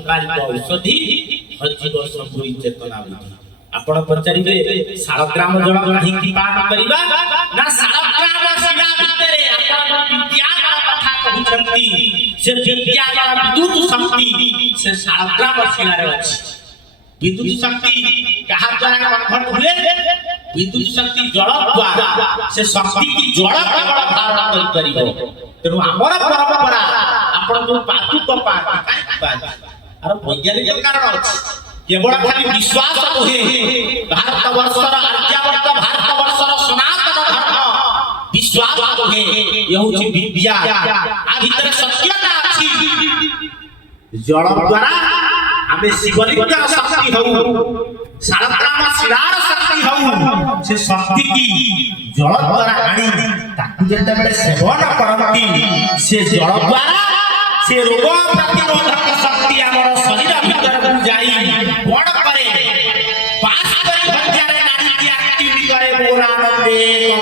अलंकारिक औषधि हजीव संपूरी चेतना विधि आपण पचारिबे शालग्राम जल काहीकि पान करिबा ना शालग्राम शिला भितरे आपण विज्ञान कथा कहउछंती से विज्ञान विद्युत शक्ति से शालग्राम शिला रे अछि विद्युत शक्ति कहा द्वारा कन्वर्ट हुए विद्युत शक्ति जल द्वारा से शक्ति की जल केवल धारण कर परिबो तेनु हमर परंपरा आपण जो पातुक पान अरे वैज्ञानिक कारण अछि केवल खाली विश्वास नहे भारत वर्षर आर्यावर्त भारत वर्षर सनातन धर्म विश्वास नहे यहुछि विज्ञान आ भितर सत्यता अछि जल द्वारा आमे शिवलिंग शक्ति हऊ शालग्राम शिलार शक्ति हऊ से शक्ति की जल द्वारा आनी ताकु जेते बेले सेवन करंती से जल द्वारा से रोग प्रतिरोधक शक्ति हमर शरीर भीतर जाई बड़ करे पास करी हत्यारे नारी की एक्टिविटी करे बोल आनंदे